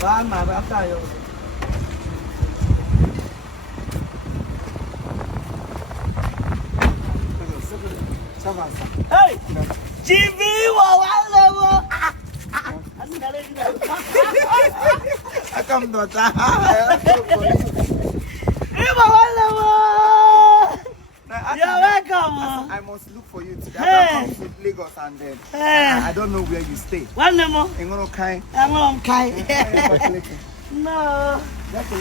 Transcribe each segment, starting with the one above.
Hey! TV, I come not. You're welcome. I must look for you today. I come to Lagos and then I don't know where you stay. One more. I'm kind. No. That's my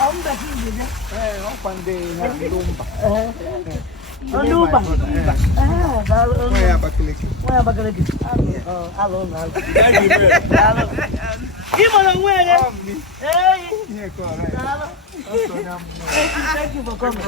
I'm the king. one day. Thank you for coming.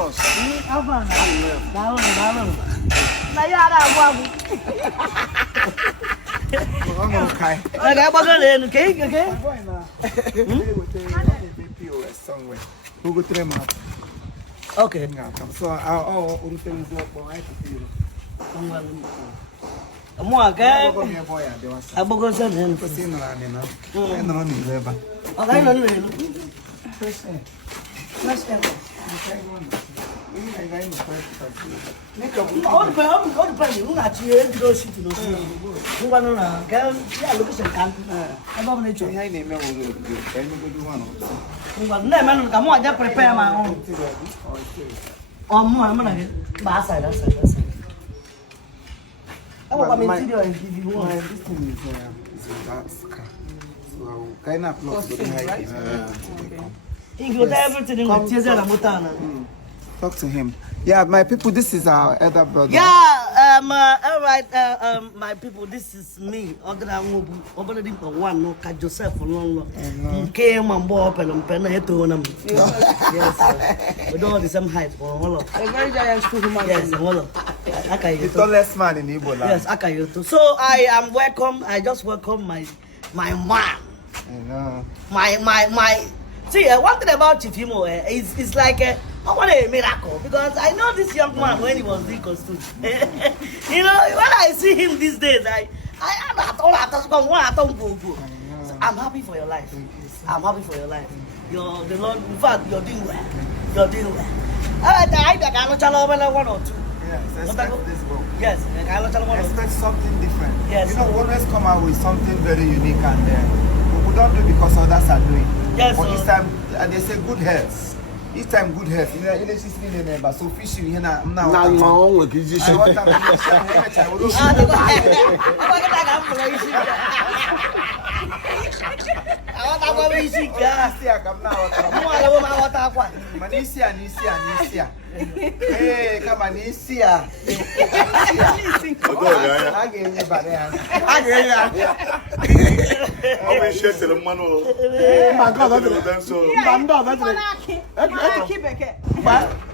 Okay. So I'll More guy. I will go send him. Talk to him. Yeah, my people, this is our elder brother. Yeah, all right, my people, this is me. ODIRA NWOBU. One no catch yourself for long. Came on board and pen head to them. Yes, with all the same height. A very giant school. Yes, the tallest man in Igbo land. Yes, Akayoto. So I am welcome. I just welcome my man. My. See, one thing about Chiefimo is like I want a miracle because I know this young man when he was doing costume. You know, when I see him these days, I I'm happy for your life. I'm happy for your life. You're the Lord. In fact, you're doing well. You're doing well. I can channel one or two. Yes, expect this book. Yes, expect something different. Yes. You know, we always come out with something very unique and we don't do because others are doing. Yes, but this time, they say good health. Each time good health. You know, it's just really never. So fishing here now. Now, no, what is this? Hey, come on, Isia.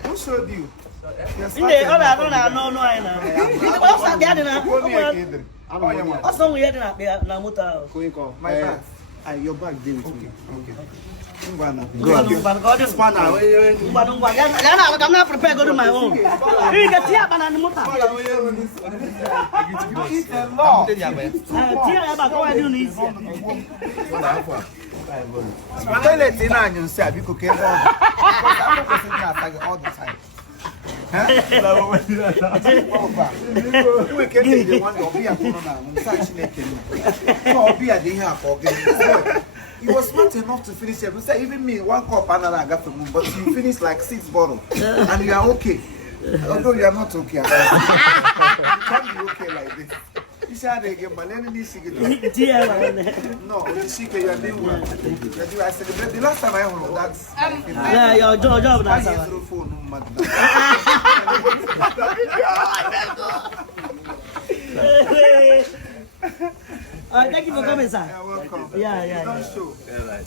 Who showed you? My bag. Your bag did it. Okay. I'm not prepared to go to my own. You get here, but I'm not. It's a law. Toilet in and you say, you could get all the time. We can get the one of beer he was smart enough to finish it. Say even me, one cup and I got from him, but you finished like 6 bottles and you are okay. Although you are not okay. You can't be okay like this. You said again, but let me see it. No, you see, you are doing well. I celebrate the last time I heard that. Yeah, your job. Thank you for coming, sir. You're welcome. Yeah. Don't show. Yeah, right.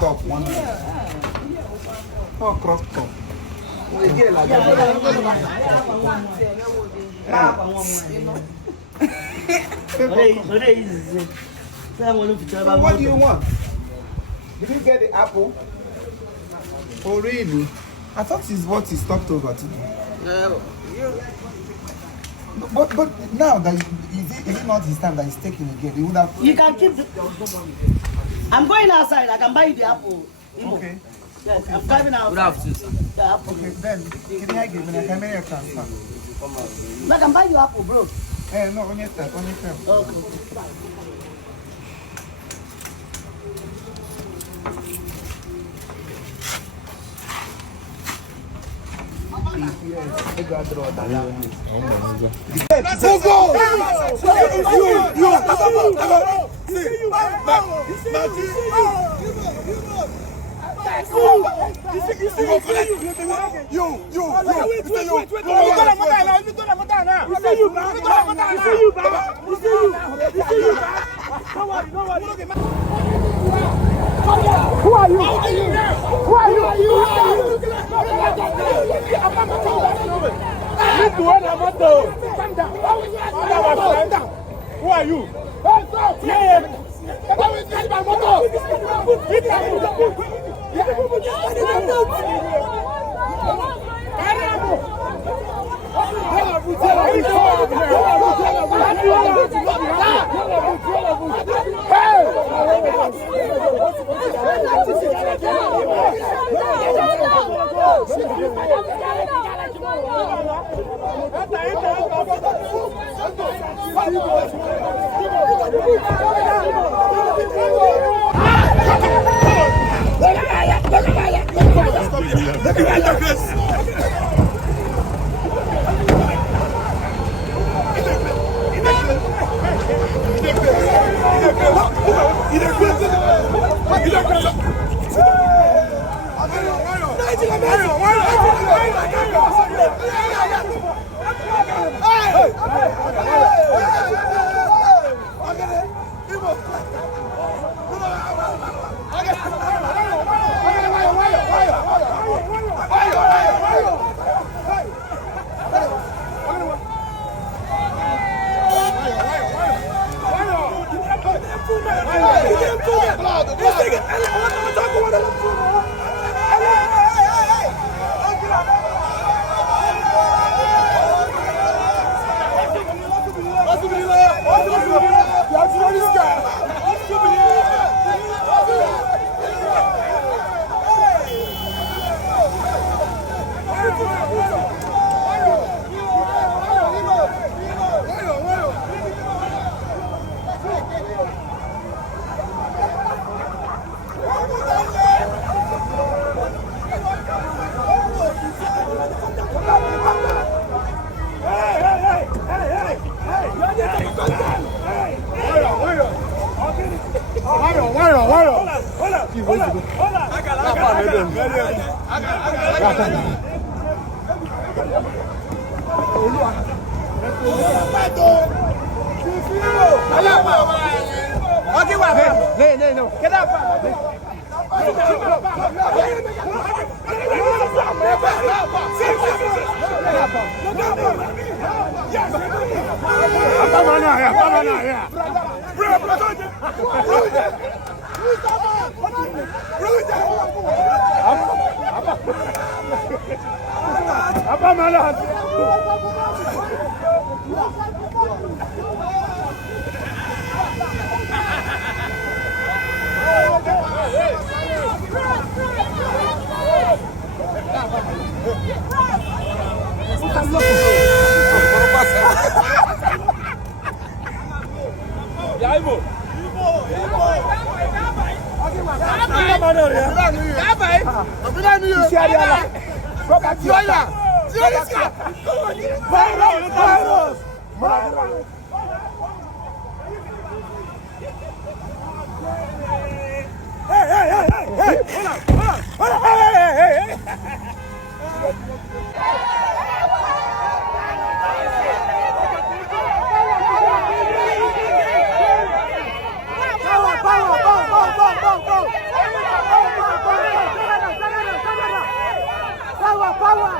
Top one. Oh, cross top. What do you want? Did you get the apple? Oh, really? I thought it's what he stopped over to do. But now that is it not his time that he's taking again? He would have. You can keep the. I'm going outside. I can buy you the apple. Okay. Yes, okay. I'm driving out. Good afternoon, sir. The apple. Okay, then can I give me a camera transfer? I can buy you apple, bro. No, on your time. Okay. Who are you? Who are you? Power!